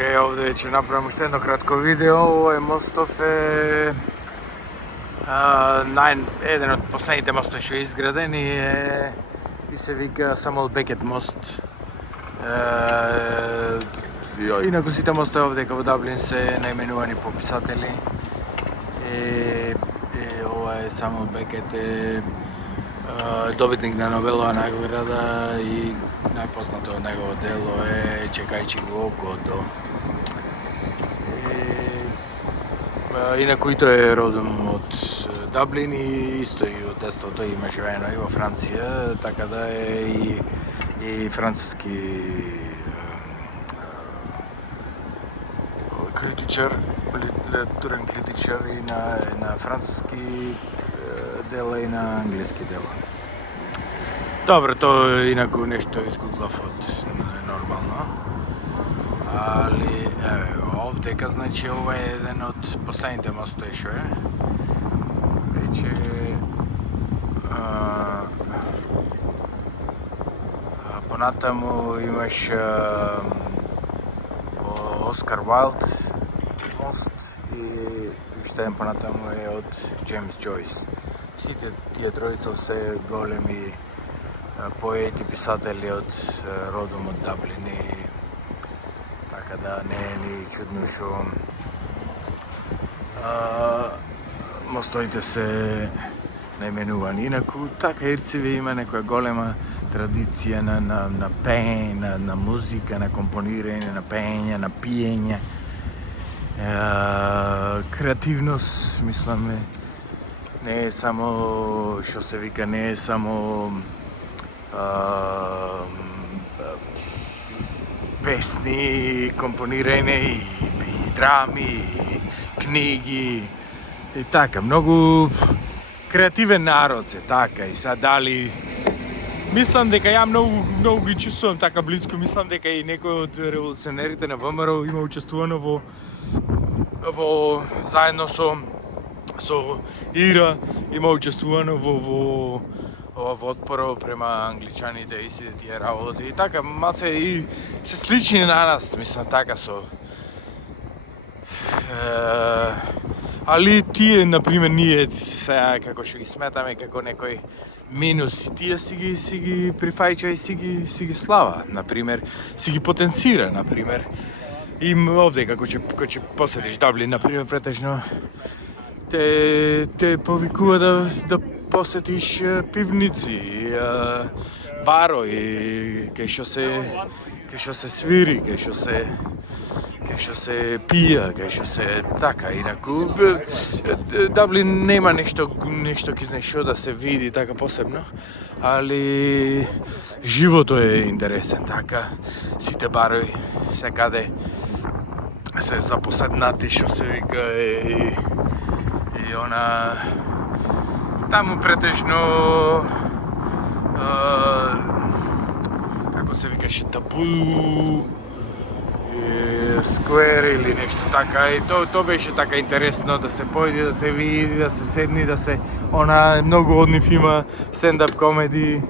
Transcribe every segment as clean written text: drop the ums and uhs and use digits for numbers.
Океј, овде ќе направам уште едно кратко видео. Овој мостов е еден од последните мостови што е изграден и се вика Самуел Бекет мост. Инаку сите мостови овде во Даблин се наименувани по писатели. Ова е Самуел Бекет, добитник на Нобелова награда и најпознато од негово дело е Чекајќи го Годо. Инаку и тој е родом од Даблин и исто и од детството има живеено и во Франција, така да е и француски критичар, литературен критичар и на француски дела и на англиски дела. Добро, тоа инаку нешто изгуглав од нормално. Али, овдека, значи, ова е еден од последните мостови што е. Веќе понатаму имаш Оскар Вайлд мост и уште еден понатаму е од Джеймс Џојс. Сите тие тројца се големи поети, писатели од родом од Даблин и така да не е ни чудно што мостовите се наименувани. Инаку така Ирцеви има некоја голема традиција на пеење, на музика, на компонирање, на пеење, на пиење. Креативност, мислам, не е само што се вика, не е само песни, компонирање и драми, и книги и така. Многу креативен народ се, така. И сега дали мислам дека ја многу ги чувствувам така близко, мислам дека и некој од револуционерите на ВМРО има учествувано во заедно со Ира, има учествувано во отпорот према англичаните и сите тие работи. И така, малце и се слични на нас, мислам, така со... Али тие, например, ние сега како што ги сметаме како некој минус, тие си ги прифаќа и си ги слава, например, си ги потенцира, например. И овде како ќе посетиш Даблин, например, претежно те повикува да посетиш пивници, барои, кај што се свири, кај што се пија, кај што се така. Инаку Даблин нема нешто ки знаеш што да се види така посебно, али живото е интересен, така. Сите барои секаде се запоседнати, што се вика, и она таму претежно како се викаше, Табу сквер или нешто така, и тоа беше така интересно да се појде, да се види, да се седни, да се она многу од нив има стендап комеди.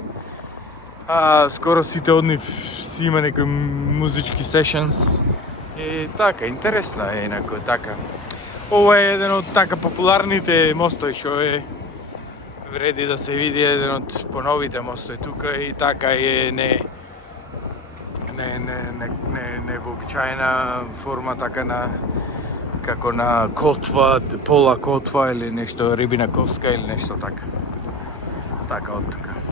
Скоро сите од нив си има некои музички сешенс. И така, интересно е инаку така. Ова е еден од така популарните мостови што е вреди да се види, еден од поновите мостови тука и така е невообичаена форма, така како на котва, пола котва или нешто рибина коска или нешто така. Така од тука.